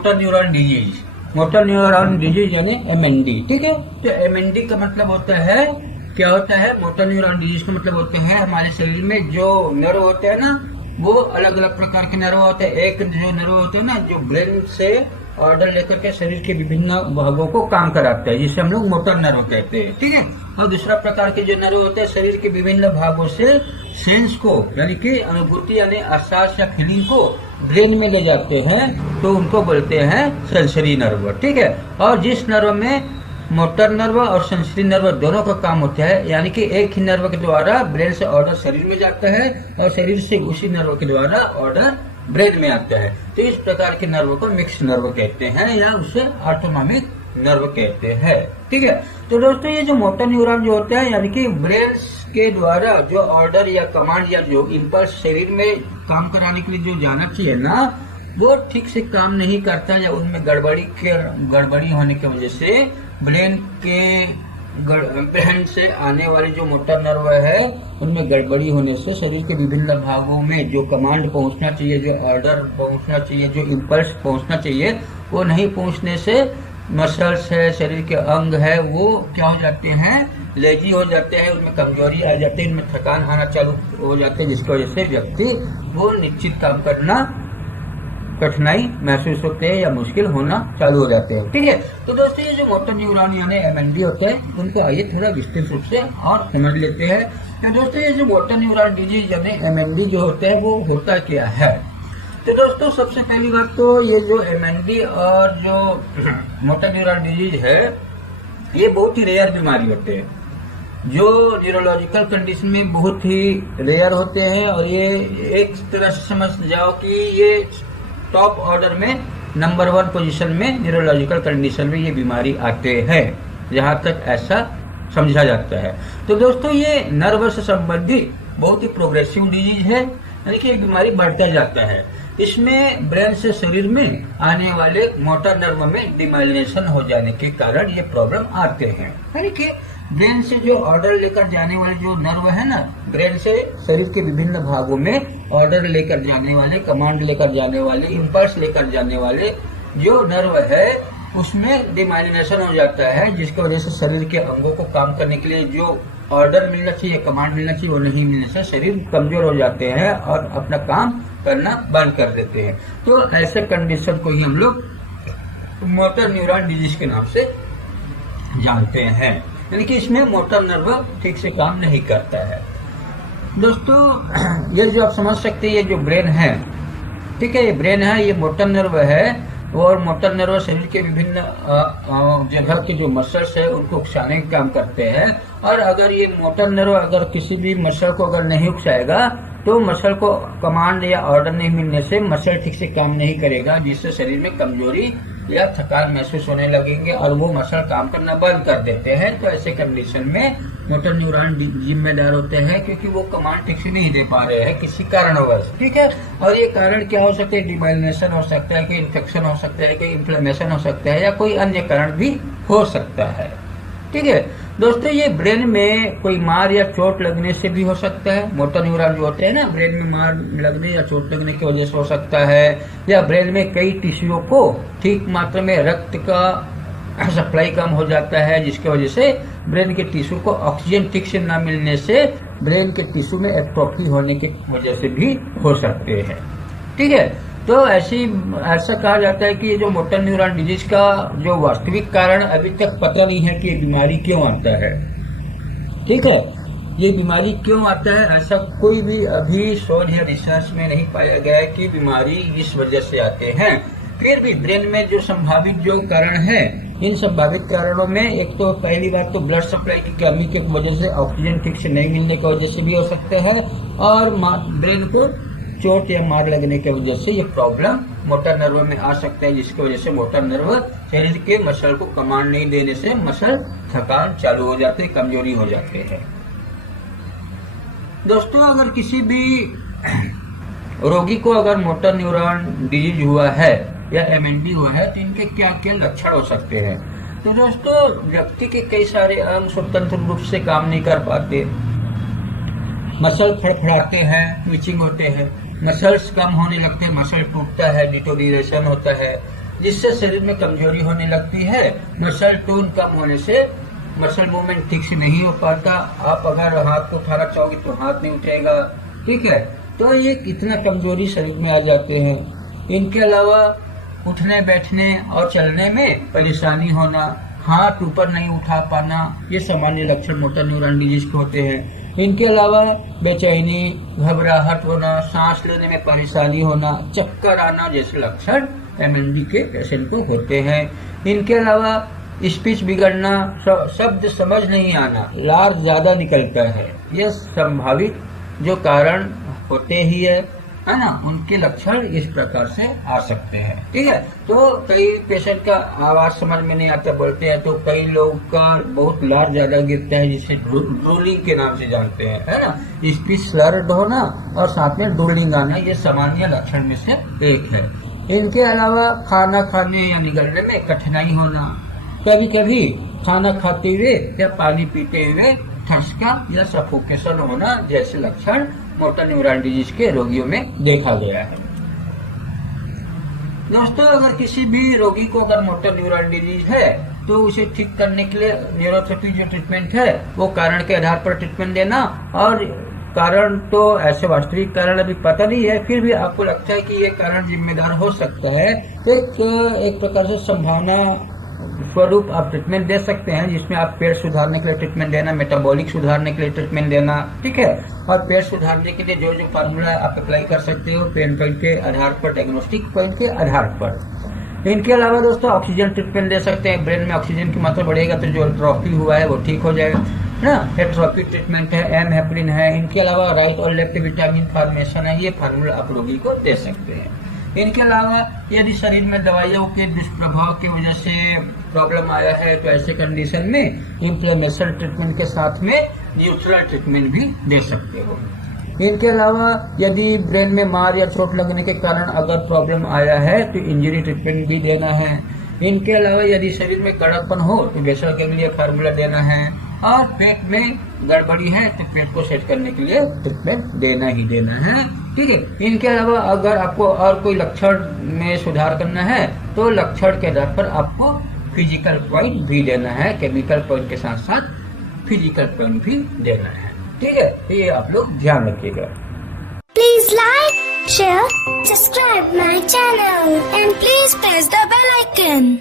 Motor neuron disease. Motor neuron disease यानी MND, ठीक है। तो MND का मतलब होता है, क्या होता है, मोटर न्यूरॉन डिजीज का मतलब होता है हमारे शरीर में जो नर्व होते हैं ना, वो अलग अलग प्रकार के नर्व होते हैं। एक जो नर्व होते हैं ना, जो ब्रेन से ऑर्डर लेकर के शरीर के विभिन्न भागों को काम कराते हैं, जिसे हम लोग मोटर नर्व कहते हैं, ठीक है। और दूसरा प्रकार के जो नर्व होते हैं शरीर के विभिन्न भागों से सेंस को, यानी कि अनुभूति यानी एहसास या फीलिंग को ब्रेन में ले जाते हैं, तो उनको बोलते हैं सेंसरी नर्व, ठीक है। और जिस नर्व में मोटर नर्व और सेंसरी नर्व दोनों का काम होता है, यानी कि एक ही नर्व के द्वारा ब्रेन से ऑर्डर शरीर में जाता है और शरीर से उसी नर्व के द्वारा ऑर्डर ब्रेन में आता है। तो इस प्रकार के नर्व को मिक्स नर्व कहते हैं या उसे ऑटोनॉमिक नर्व कहते हैं, ठीक है। तो दोस्तों ये जो मोटर न्यूरॉन जो होते हैं, यानी कि ब्रेन के द्वारा जो ऑर्डर या कमांड या जो इम्पल्स शरीर में काम कराने के लिए जो जाना चाहिए ना, वो ठीक से काम नहीं करता या उनमें गड़बड़ी होने की वजह से ब्रेन से आने वाली जो मोटर नर्व है उनमें गड़बड़ी होने से शरीर के विभिन्न भागों में जो कमांड पहुंचना चाहिए, जो ऑर्डर पहुंचना चाहिए, जो इम्पल्स पहुंचना चाहिए, वो नहीं पहुंचने से मसल्स है, शरीर के अंग है, वो क्या हो जाते हैं, लेजी हो जाते हैं, उनमें कमजोरी आ जाती है, उनमें थकान आना चालू हो जाते हैं, जिसकी वजह से व्यक्ति वो निश्चित काम करना कठिनाई महसूस होते हैं या मुश्किल होना चालू हो जाते हैं, ठीक है। तो दोस्तों ये जो मोटर न्यूरॉन यानी MND होते हैं, उनको आइए थोड़ा विस्तृत रूप से और समझ लेते हैं। तो दोस्तों ये जो मोटर न्यूरॉन डिजीज यानी MND जो होते हैं वो होता क्या है। तो दोस्तों सबसे पहली बात तो ये जो MND और जो मोटर न्यूरॉन डिजीज है, ये बहुत ही रेयर बीमारी होते हैं, जो न्यूरोलॉजिकल कंडीशन में बहुत ही रेयर होते हैं। और ये एक तरह से समझ जाओ कि ये टॉप ऑर्डर में नंबर 1 पोजीशन में न्यूरोलॉजिकल कंडीशन में ये बीमारी आते हैं, जहां तक ऐसा समझा जाता है। तो दोस्तों ये नर्व से संबंधित बहुत ही प्रोग्रेसिव डिजीज है, यानी कि ये बीमारी बढ़ता जाता है। इसमें ब्रेन से शरीर में आने वाले मोटर नर्व में डिमाइलिनेशन हो जाने के कारण ये प्रॉब्लम आते हैं, यानी कि ब्रेन से जो ऑर्डर लेकर जाने वाले जो नर्व है ना, ब्रेन से शरीर के विभिन्न भागों में ऑर्डर लेकर जाने वाले, कमांड लेकर जाने वाले, इम्पल्स लेकर जाने वाले जो नर्व है, उसमें डिमाइलिनेशन हो जाता है, जिसकी वजह से शरीर के अंगों को काम करने के लिए जो ऑर्डर मिलना चाहिए, कमांड मिलना चाहिए, वो नहीं मिलने से शरीर कमजोर हो जाते हैं और अपना काम करना बंद कर देते हैं। तो ऐसे कंडीशन को ही हम लोग मोटर न्यूरॉन डिजीज के नाम से जानते हैं, यानी कि इसमें मोटर नर्व ठीक से काम नहीं करता है। दोस्तों ये जो आप समझ सकते हैं, ये जो ब्रेन है, ठीक है, ये ब्रेन है, ये मोटर नर्व है, और मोटर नर्व शरीर के विभिन्न जगह के जो मसल्स है उनको उकसाने का काम करते हैं। और अगर ये मोटर नर्व अगर किसी भी मसल को अगर नहीं उकसाएगा, तो मसल को कमांड या ऑर्डर नहीं मिलने से मसल ठीक से काम नहीं करेगा, जिससे शरीर में कमजोरी या थकान महसूस होने लगेंगे और वो मसल काम करना बंद कर देते हैं। तो ऐसे कंडीशन में मोटर न्यूरॉन जिम्मेदार होते हैं, क्योंकि वो कमांड ठीक से नहीं दे पा रहे हैं किसी कारणवश, ठीक है। और ये कारण क्या हो सकते हैं, डिमाइलिनेशन हो सकता है, कोई इन्फेक्शन हो सकता है, कोई इन्फ्लेमेशन हो सकता है, या कोई अन्य कारण भी हो सकता है, ठीक है। दोस्तों ये ब्रेन में कोई मार या चोट लगने से भी हो सकता है। मोटर न्यूरॉन जो होते हैं ना, ब्रेन में मार लगने या चोट लगने की वजह से हो सकता है, या ब्रेन में कई टिश्यूओं को ठीक मात्रा में रक्त का सप्लाई कम हो जाता है, जिसकी वजह से ब्रेन के टिश्यू को ऑक्सीजन ठीक से न मिलने से ब्रेन के टिश्यू में एट्रोफी होने की वजह से भी हो सकते हैं, ठीक है। तो ऐसा कहा जाता है कि ये जो मोटर न्यूरॉन डिजीज का जो वास्तविक कारण अभी तक पता नहीं है कि ये बीमारी क्यों आता है, ठीक है। ये बीमारी क्यों आता है, ऐसा कोई भी अभी शोध या रिसर्च में नहीं पाया गया है कि बीमारी इस वजह से आते हैं। फिर भी ब्रेन में जो संभावित जो कारण है, इन संभावित कारणों में एक तो पहली बात तो ब्लड सप्लाई की कमी की वजह से, ऑक्सीजन ठीक से नहीं मिलने की वजह से भी हो सकते हैं, और ब्रेन को चोट या मार लगने की वजह से ये प्रॉब्लम मोटर नर्व में आ सकता है, जिसकी वजह से मोटर नर्व शरीर के मसल को कमांड नहीं देने से मसल थकान चालू हो जाते हैं, कमजोरी हो जाते हैं। दोस्तों अगर किसी भी रोगी को अगर मोटर न्यूरॉन डिजीज हुआ है या MND हुआ है, तो इनके क्या क्या लक्षण हो सकते हैं। तो दोस्तों व्यक्ति के कई सारे अंग स्वतंत्र रूप से काम नहीं कर पाते, मसल फड़फड़ाते हैं, ट्विचिंग होते हैं, मसल्स कम होने लगते हैं, मसल टूटता है, डिटोरिएशन होता है, जिससे शरीर में कमजोरी होने लगती है। मसल टोन कम होने से मसल मूवमेंट ठीक से नहीं हो पाता। आप अगर हाथ को उठाना चाहोगे तो हाथ नहीं उठेगा, ठीक है। तो ये कितना कमजोरी शरीर में आ जाते हैं। इनके अलावा उठने बैठने और चलने में परेशानी होना, हाथ ऊपर नहीं उठा पाना, ये सामान्य लक्षण मोटर न्यूरॉन डिजीज के होते हैं। इनके अलावा बेचैनी, घबराहट होना, सांस लेने में परेशानी होना, चक्कर आना जैसे लक्षण MND के पेशेंट को होते हैं। इनके अलावा स्पीच बिगड़ना, शब्द समझ नहीं आना, लार ज्यादा निकलता है, ये संभावित जो कारण होते ही है ना, उनके लक्षण इस प्रकार से आ सकते हैं, ठीक है। तो कई पेशेंट का आवाज समझ में नहीं आता, बोलते हैं तो कई लोग का बहुत लार ज्यादा गिरता है, जिसे ड्रूलिंग के नाम से जानते हैं, है ना। स्पीच स्लर्ड होना और साथ में ड्रूलिंग आना, ये सामान्य लक्षण में से एक है। इनके अलावा खाना खाने या निगलने में कठिनाई होना, कभी कभी खाना खाते हुए या पानी पीते हुए ठसका या सफोकेशन होना जैसे लक्षण मोटर न्यूरॉन डिजीज के रोगियों में देखा गया है। दोस्तों, अगर किसी भी रोगी को अगर मोटर न्यूरॉन डिजीज है तो उसे ठीक करने के लिए न्यूरोथेरेपी जो ट्रीटमेंट है वो कारण के आधार पर ट्रीटमेंट देना, और कारण तो ऐसे वास्तविक कारण अभी पता नहीं है, फिर भी आपको लगता है कि ये कारण जिम्मेदार हो सकता है, एक प्रकार से संभावना स्वरूप आप ट्रीटमेंट दे सकते हैं, जिसमें आप पेट सुधारने के लिए ट्रीटमेंट देना, मेटाबॉलिक सुधारने के लिए ट्रीटमेंट देना, ठीक है। और पेट सुधारने के लिए जो जो फार्मूला आप अप्लाई कर सकते हो पेन पॉइंट के आधार पर, डायग्नोस्टिक पॉइंट के आधार पर। इनके अलावा दोस्तों ऑक्सीजन ट्रीटमेंट दे सकते हैं, ब्रेन में ऑक्सीजन की मात्रा बढ़ेगा तो जो एट्रोफी हुआ है वो ठीक हो जाएगा ना, एट्रोफी ट्रीटमेंट है, एम हेपरिन है। इनके अलावा राइट और लेफ्ट विटामिन फॉर्मेशन है, ये फार्मूला आप रोगी को दे सकते हैं। इनके अलावा यदि शरीर में दवाइयों के दुष्प्रभाव की वजह से प्रॉब्लम आया है तो ऐसे कंडीशन में इन्फ्लेमेशन ट्रीटमेंट के साथ में न्यूट्रल ट्रीटमेंट भी दे सकते हो। इनके अलावा यदि ब्रेन में मार या चोट लगने के कारण अगर प्रॉब्लम आया है तो इंजरी ट्रीटमेंट भी देना है। इनके अलावा यदि शरीर में कड़कपन हो तो बेसल के लिए फार्मूला देना है, और पेट में गड़बड़ी है तो पेट को सेट करने के लिए ट्रीटमेंट देना ही देना है, ठीक है। इनके अलावा अगर आपको और कोई लक्षण में सुधार करना है तो लक्षण के आधार पर आपको फिजिकल पॉइंट भी देना है, केमिकल पॉइंट के साथ साथ फिजिकल पॉइंट भी देना है, ठीक है। तो ये आप लोग ध्यान रखिएगा। Please like, share, subscribe my channel and please press the bell icon.